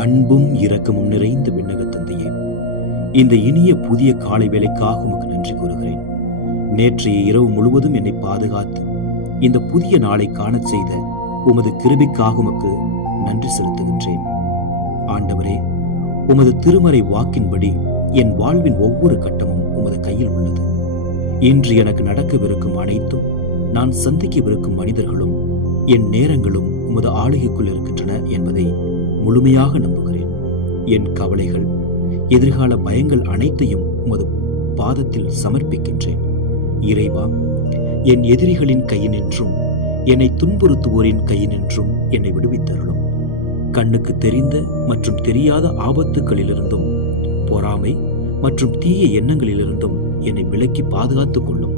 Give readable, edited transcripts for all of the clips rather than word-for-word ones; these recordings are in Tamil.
அன்பும் இரக்கமும் நிறைந்த விண்ணக தந்தையே, இந்த இனிய புதிய காலை வேளைக்காக உமக்கு நன்றி கூறுகிறேன். நேற்றைய இரவு முழுவதும் என்னை பாதுகாத்து இந்த புதிய நாளை காணச் செய்த உமது கிருபைக்காக உமக்கு நன்றி செலுத்துகின்றேன். ஆண்டவரே, உமது திருமறை வாக்கின்படி என் வாழ்வின் ஒவ்வொரு கட்டமும் உமது கையில் உள்ளது. இன்று எனக்கு நடக்கவிருக்கும் அனைத்தும், நான் சந்திக்கவிருக்கும் மனிதர்களும் என் நேரங்களும் உமது ஆளுகைக்குள் இருக்கின்றன என்பதை முழுமையாக நம்புகிறேன். என் கவலைகள், எதிர்கால பயங்கள் அனைத்தையும் உமது பாதத்தில் சமர்ப்பிக்கின்றேன். இறைவா, என் எதிரிகளின் கையினின்றும் என்னை துன்புறுத்துவோரின் கையினின்றும் என்னை விடுவித்தருளும். கண்ணுக்கு தெரிந்த மற்றும் தெரியாத ஆபத்துக்களிலிருந்தும், பொறாமை மற்றும் தீய எண்ணங்களிலிருந்தும் என்னை விலக்கி பாதுகாத்துக் கொள்ளும்.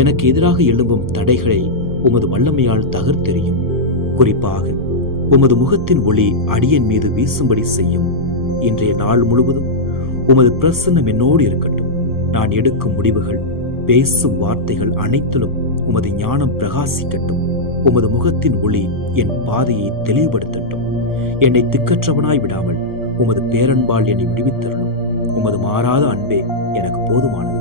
எனக்கு எதிராக எழும்பும் தடைகளை உமது வல்லமையால் தகர்த்தெறியும். குறிப்பாக உமது முகத்தின் ஒளி அடியன் மீது வீசும்படி செய்யும். இன்றைய நாள் முழுவதும் உமது பிரசன்னம் என்னோடு இருக்கட்டும். நான் எடுக்கும் முடிவுகள், பேசும் வார்த்தைகள் அனைத்திலும் உமது ஞானம் பிரகாசிக்கட்டும். உமது முகத்தின் ஒளி என் பாதையை தெளிவுபடுத்தட்டும். என்னை திக்கற்றவனாய் விடாமல் உமது பேரன்பால் என்னை விடுவித்தருளும். உமது மாறாத அன்பே எனக்கு போதுமானது.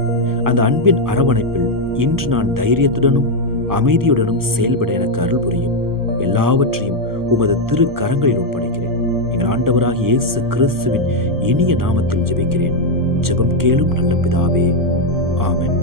அந்த அன்பின் அரவணைப்பில் இன்று நான் தைரியத்துடனும் அமைதியுடனும் செயல்பட எனக்கு அருள் புரியும். எல்லாவற்றையும் உமது திரு கரங்களில் ஒப்படைக்கிறேன். எங்கள் ஆண்டவராகிய இயேசு கிறிஸ்துவின் இனிய நாமத்தில் ஜெபிக்கிறேன். ஜெபம் கேளும் நல்ல பிதாவே. ஆமென்.